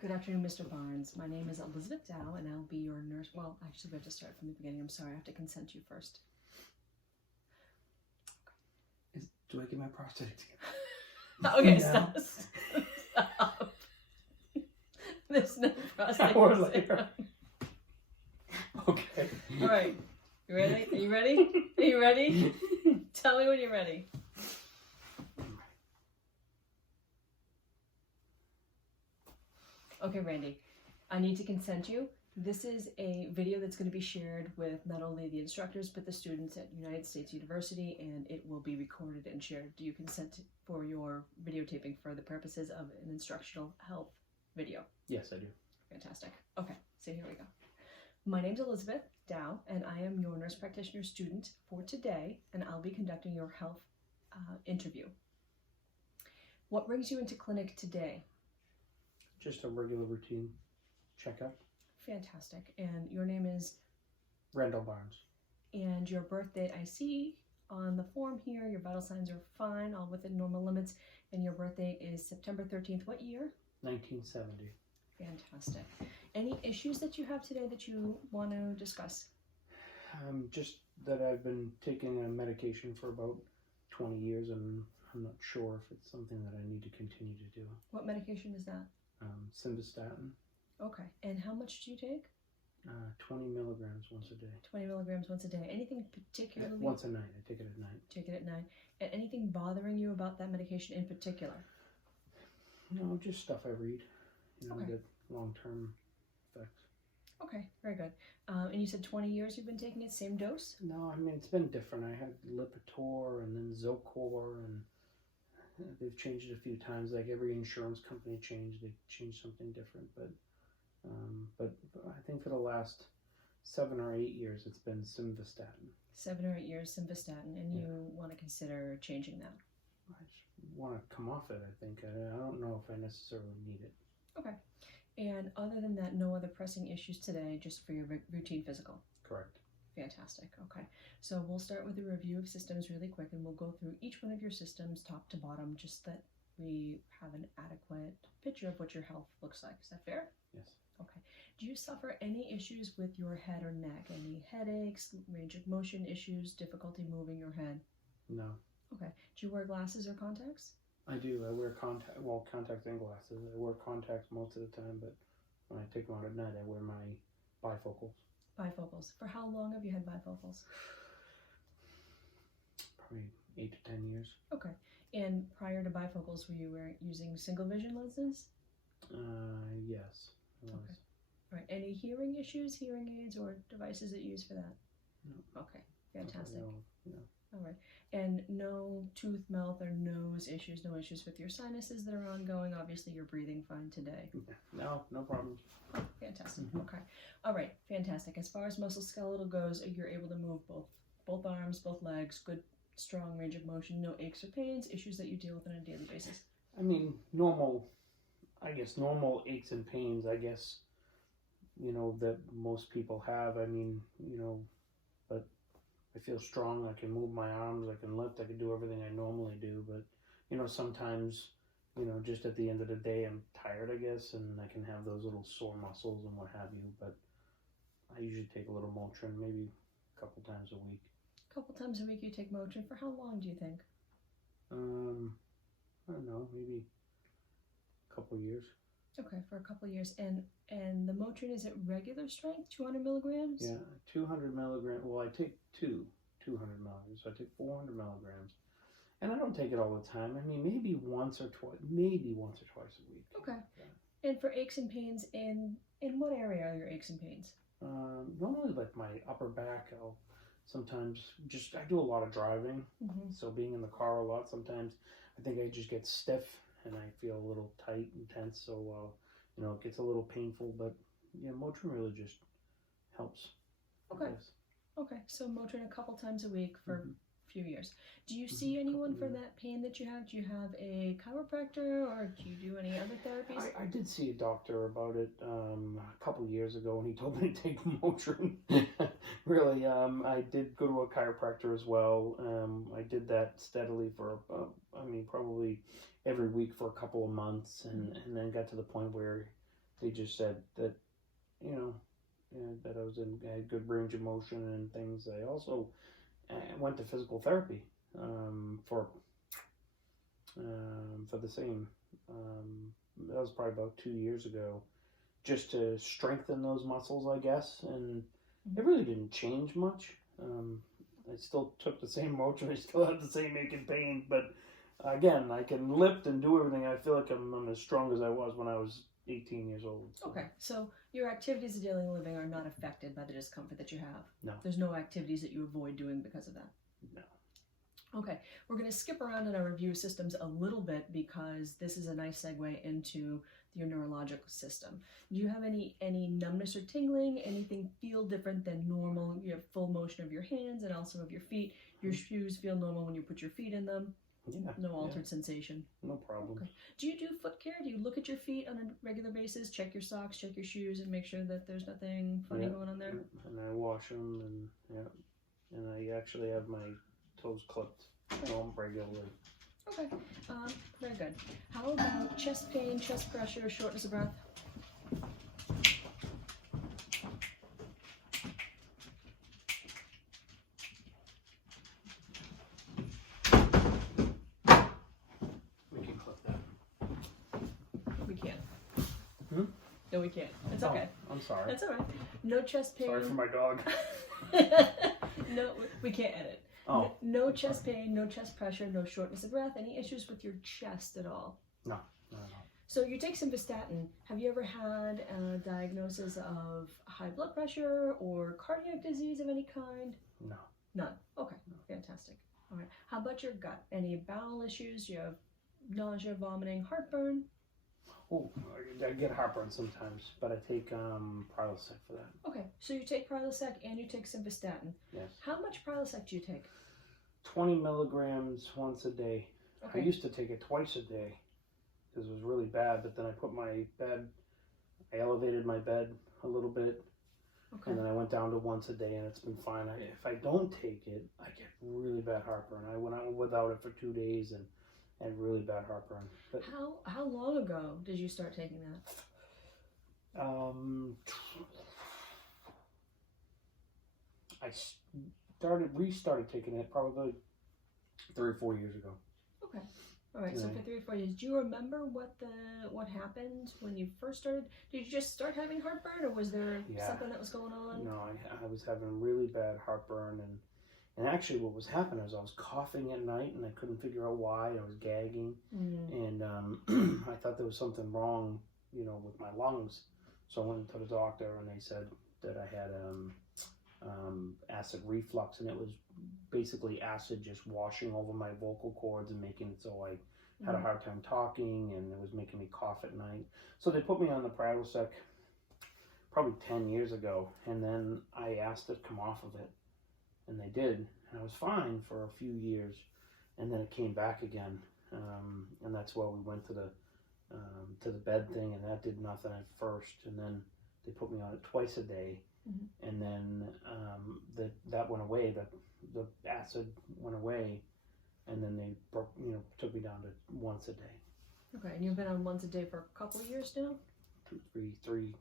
Good afternoon, Mr. Barnes. My name is Elizabeth Dow, and I'll be your nurse. Well, actually, we have to start from the beginning. I'm sorry, I have to consent you first. Do I get my prostate? Okay, No. stop. There's no prostate. Hour later. Okay. All right. You ready? Are you ready? Are you ready? Tell me when you're ready. Okay, Randy, I need to consent you. This is a video that's going to be shared with not only the instructors, but the students at United States University, and it will be recorded and shared. Do you consent for your videotaping for the purposes of an instructional health video? Yes, I do. Fantastic. Okay, so here we go. My name's Elizabeth Dow, and I am your nurse practitioner student for today, and I'll be conducting your health interview. What brings you into clinic today? Just a regular routine checkup. Fantastic. And your name is? Randall Barnes. And your birth date, I see on the form here, your vital signs are fine, all within normal limits, and your birth date is September 13th. What year? 1970. Fantastic. Any issues that you have today that you want to discuss? Just that I've been taking a medication for about 20 years, and I'm not sure if it's something that I need to continue to do. What medication is that? Simvastatin. Okay. And how much do you take? 20 milligrams once a day. 20 milligrams once a day. Anything particularly? Once a night. I take it at night. Take it at night. And anything bothering you about that medication in particular? No, just stuff I read. Okay. That long-term effects. Okay, very good. And you said 20 years you've been taking it, same dose? No, I mean, it's been different. I had Lipitor and then Zocor, and they've changed it a few times. Like every insurance company they changed something different. But I think for the last 7 or 8 years, it's been Simvastatin. 7 or 8 years simvastatin, and you want to consider changing that? I just want to come off it, I think. I don't know if I necessarily need it. Okay. And other than that, no other pressing issues today, just for your routine physical? Correct. Fantastic. Okay. So we'll start with a review of systems really quick, and we'll go through each one of your systems top to bottom, just that we have an adequate picture of what your health looks like. Is that fair? Yes. Okay. Do you suffer any issues with your head or neck? Any headaches, range of motion issues, difficulty moving your head? No. Okay. Do you wear glasses or contacts? I do. I wear contacts and glasses. I wear contacts most of the time, but when I take them out at night, I wear my bifocals. Bifocals. For how long have you had bifocals? Probably 8 to 10 years. Okay. And prior to bifocals, were you using single vision lenses? Yes. I was. Okay. All right. Any hearing issues, hearing aids, or devices that you use for that? No. Okay. Fantastic. No. All right. And no tooth, mouth, or nose issues, no issues with your sinuses that are ongoing. Obviously, you're breathing fine today. No problems. Oh, fantastic. Okay. All right. Fantastic. As far as musculoskeletal goes, you're able to move both arms, both legs, good, strong range of motion, no aches or pains, issues that you deal with on a daily basis. I mean, normal aches and pains, that most people have. I mean, but I feel strong. I can move my arms. I can lift. I can do everything I normally do. But, sometimes, just at the end of the day, I'm tired, I guess, and I can have those little sore muscles and what have you. But I usually take a little Motrin, maybe a couple times a week. A couple times a week you take Motrin. For how long do you think? I don't know, maybe a couple years. Okay, for a couple of years. And the Motrin, is it regular strength, 200 milligrams? Yeah, 200 milligrams. Well, I take 200 milligrams. So I take 400 milligrams. And I don't take it all the time. I mean, maybe once or twice a week. Okay. Yeah. And for aches and pains, in what area are your aches and pains? Normally like my upper back. I'll sometimes I do a lot of driving. Mm-hmm. So being in the car a lot, sometimes I think I just get stiff and I feel a little tight and tense. So, it gets a little painful, but yeah, Motrin really just helps. Okay. Okay. So Motrin a couple times a week for a few years. Do you see anyone for that pain that you have? Do you have a chiropractor, or do you do any other therapies? I did see a doctor about it a couple years ago, and he told me to take Motrin. Really, I did go to a chiropractor as well. I did that steadily for, probably every week for a couple of months, and then got to the point where they just said that, you know, that I had good range of motion and things. I also went to physical therapy for the same. That was probably about 2 years ago, just to strengthen those muscles, I guess. And it really didn't change much. I still took the same motion. I still had the same ache and pain, but again, I can lift and do everything. I feel like I'm as strong as I was when I was 18 years old. So. Okay, so your activities of daily living are not affected by the discomfort that you have? No. There's no activities that you avoid doing because of that? No. Okay, we're going to skip around in our review systems a little bit because this is a nice segue into your neurological system. Do you have any numbness or tingling? Anything feel different than normal? You have full motion of your hands and also of your feet. Your shoes feel normal when you put your feet in them? Yeah. No altered sensation? No problem. Okay. Do you do foot care? Do you look at your feet on a regular basis, check your socks, check your shoes, and make sure that there's nothing funny going on there? And I wash them, and I actually have my toes clipped regularly. Okay, very good. How about chest pain, chest pressure, shortness of breath? We can clip that. We can't. Hmm? No, we can't. It's okay. Oh, I'm sorry. That's all right. No chest pain. Sorry for my dog. No, we can't edit. Oh. No chest pain, no chest pressure, no shortness of breath. Any issues with your chest at all? No. So you take simvastatin. Have you ever had a diagnosis of high blood pressure or cardiac disease of any kind? No. None. Okay, fantastic. All right. How about your gut? Any bowel issues? You have nausea, vomiting, heartburn? Oh, I get heartburn sometimes, but I take Prilosec for that. Okay, so you take Prilosec and you take simvastatin. Yes. How much Prilosec do you take? 20 milligrams once a day. Okay. I used to take it twice a day because it was really bad, but then I elevated my bed a little bit, Okay. and then I went down to once a day, and it's been fine. If I don't take it, I get really bad heartburn. I went out without it for 2 days and had really bad heartburn. But How long ago did you start taking that? I restarted taking it probably 3 or 4 years ago. Okay. All right. So for 3 or 4 years, do you remember what happened when you first started? Did you just start having heartburn, or was there something that was going on? No, I was having really bad heartburn, and actually what was happening is I was coughing at night, and I couldn't figure out why. I was gagging, and I thought there was something wrong, with my lungs. So I went to the doctor, and they said that I had acid reflux, and it was basically acid just washing over my vocal cords and making it so I had a hard time talking, and it was making me cough at night. So they put me on the Prilosec probably 10 years ago, and then I asked to come off of it, and they did, and I was fine for a few years, and then it came back again, and that's why we went to the bed thing, and that did nothing at first, and then they put me on it twice a day, and then that went away, the acid went away, and then they took me down to once a day. Okay, and you've been on once a day for a couple of years now? 3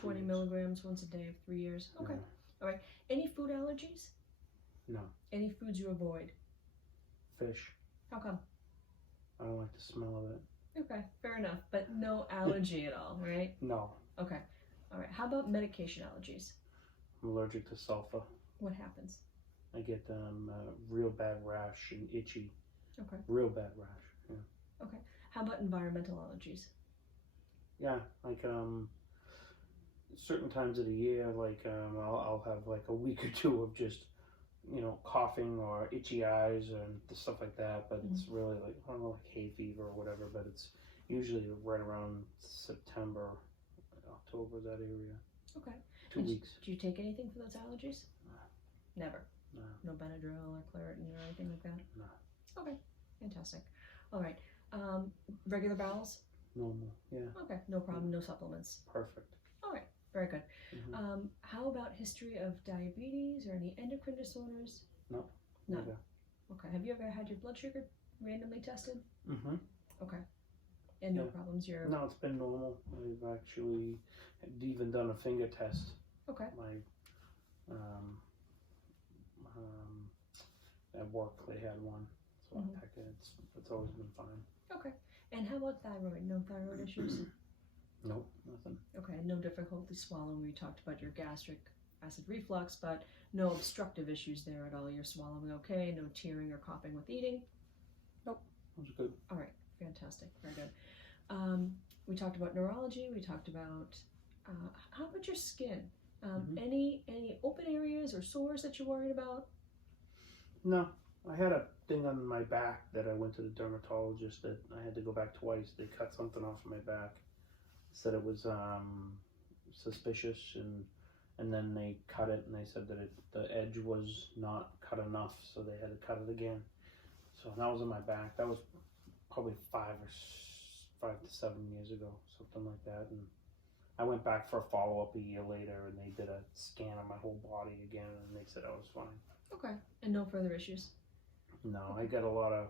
20 milligrams once a day for 3 years. Okay. Yeah. All right. Any food allergies? No. Any foods you avoid? Fish. How come? I don't like the smell of it. Okay, fair enough. But no allergy at all, right? No. Okay. All right. How about medication allergies? I'm allergic to sulfa. What happens? I get a real bad rash and itchy. Okay. Real bad rash. Yeah. Okay. How about environmental allergies? Yeah, like certain times of the year, like I'll have like a week or two of just coughing or itchy eyes and stuff like that. But it's really like, I don't know, like hay fever or whatever. But it's usually right around September, October, that area. Okay. 2 weeks. Do you take anything for those allergies? No. Never. No. No Benadryl or Claritin or anything like that? No. Okay. Fantastic. All right. Regular bowels? Normal. Yeah. Okay. No problem. No supplements. Perfect. All right. Very good. Mm-hmm. How about history of diabetes or any endocrine disorders? No. None. Never. Okay. Have you ever had your blood sugar randomly tested? Mm-hmm. Okay. And no Yeah. problem. problems? You're No, it's been normal. I've actually even done a finger test. okay. Um, at work they had one, so Mhm. it's always been fine. Okay. And how about thyroid? No thyroid issues? Nope, nothing. Okay. No difficulty swallowing. We talked about your gastric acid reflux, but no obstructive issues there at all. You're swallowing okay. No tearing or coughing with eating. Nope, that was good. All right. Fantastic. Very good. We talked about neurology. We talked about how about your skin? Any open areas or sores that you're worried about? No, I had a thing on my back that I went to the dermatologist that I had to go back twice. They cut something off my back. Said it was suspicious, and then they cut it, and they said that the edge was not cut enough, so they had to cut it again. So that was on my back. That was probably 5 to 7 years ago, something like that. And I went back for a follow-up a year later, and they did a scan of my whole body again, and they said I was fine. Okay. And no further issues? No, Okay. I got a lot of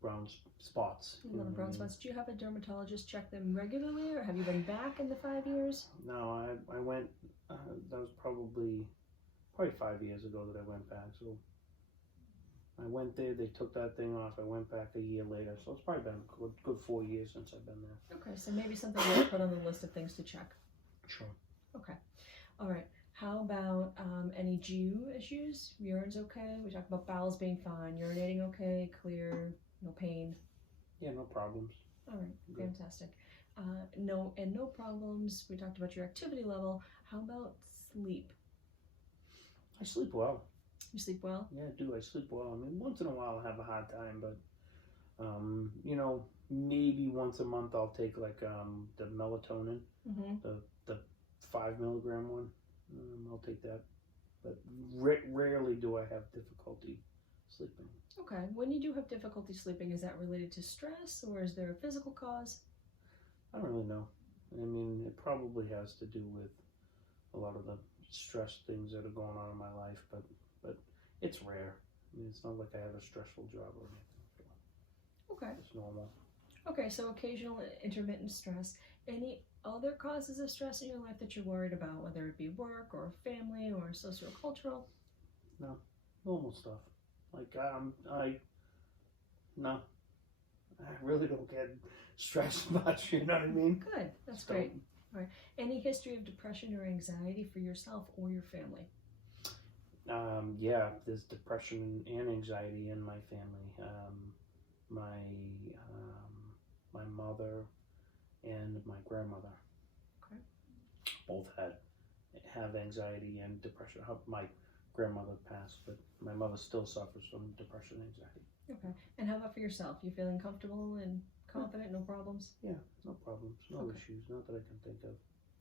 brown spots. A lot of brown spots. Do you have a dermatologist check them regularly, or have you been back in the 5 years? No, I went, that was probably 5 years ago that I went back, so I went there, they took that thing off, I went back a year later, so it's probably been a good 4 years since I've been there. Okay, so maybe something we'll put on the list of things to check. Sure. Okay. All right. How about any GU issues? Urine's okay? We talked about bowels being fine. Urinating okay, clear, no pain. Yeah, no problems. All right, Good. fantastic. No problems. We talked about your activity level. How about sleep? I sleep well. You sleep well? Yeah, I do. I sleep well. I mean, once in a while I have a hard time, but, you know, maybe once a month I'll take like the melatonin, the 5 milligram one. I'll take that. But rarely do I have difficulty sleeping. Okay. When you do have difficulty sleeping, is that related to stress or is there a physical cause? I don't really know. I mean, it probably has to do with a lot of the stress things that are going on in my life, but it's rare. I mean, it's not like I have a stressful job or anything. So Okay. it's normal. Okay, so occasional intermittent stress. Any other causes of stress in your life that you're worried about, whether it be work or family or sociocultural? No, normal stuff. Like no, I really don't get stressed much. You know what I mean? Good, that's So, great. All right. Any history of depression or anxiety for yourself or your family? Yeah, there's depression and anxiety in my family. My mother and my grandmother. Okay. Both have anxiety and depression. My grandmother passed, but my mother still suffers from depression and anxiety. Okay. And how about for yourself? You feeling comfortable and confident? No problems? Yeah, no problems, no Okay. issues, not that I can think of.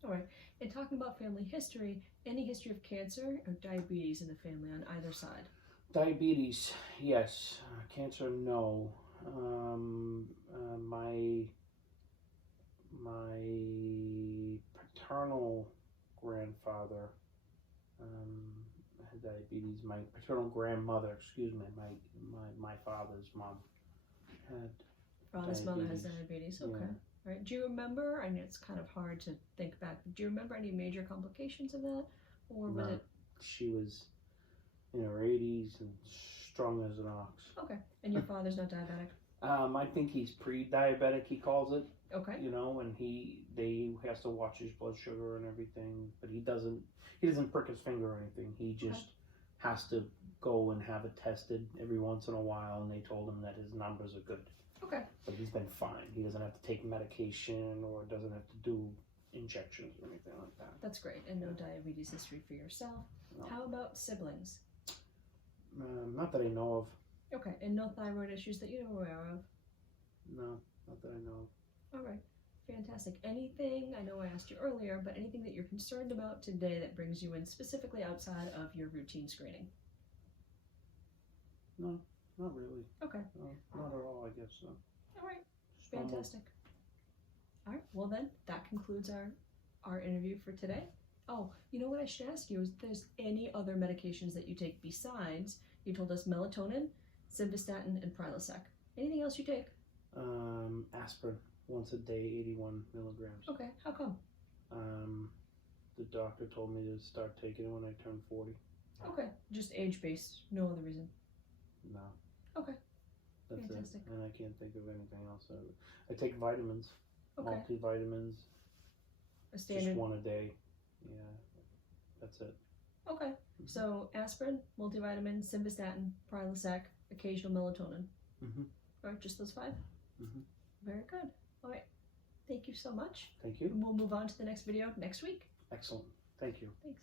All right. And talking about family history, any history of cancer or diabetes in the family on either side? Diabetes, yes. Cancer, no. My paternal grandfather had diabetes. My paternal grandmother, excuse me, my father's mom had Father's mother has diabetes. diabetes. Okay. Yeah. All right. Do you remember? I know it's kind of hard to think back. Do you remember any major complications of that, or was No, it she was in her 80s and strong as an ox. okay? And your father's not diabetic. I think he's pre-diabetic, he calls it. Okay. You know, and he has to watch his blood sugar and everything, but he doesn't prick his finger or anything. He just has to go and have it tested every once in a while, and they told him that his numbers are good. Okay. But he's been fine. He doesn't have to take medication or doesn't have to do injections or anything like that. That's great. And no diabetes history for yourself. No. How about siblings? Not that I know of. Okay. And no thyroid issues that you're aware of? No, not that I know of. All right. Fantastic. Anything, I know I asked you earlier, but anything that you're concerned about today that brings you in specifically outside of your routine screening? No, not really. Okay. No, not at all, I guess so. All right. Just normal. Fantastic. All right. Well, then, that concludes our interview for today. Oh, you know what I should ask you is if there's any other medications that you take besides, you told us melatonin, simvastatin, and Prilosec. Anything else you take? Aspirin. once a day, 81 milligrams. Okay, how come? The doctor told me to start taking it when I turned 40. Okay, just age based, no other reason. No. Okay. That's Fantastic. it. And I can't think of anything else. I take vitamins, Okay. multivitamins, A standard. just one a day. Yeah, that's it. Okay, so aspirin, multivitamin, simvastatin, Prilosec, occasional melatonin. Mm-hmm. All right, just those 5? Mm-hmm. Very good. All right, thank you so much. Thank you. And we'll move on to the next video next week. Excellent. Thank you. Thanks.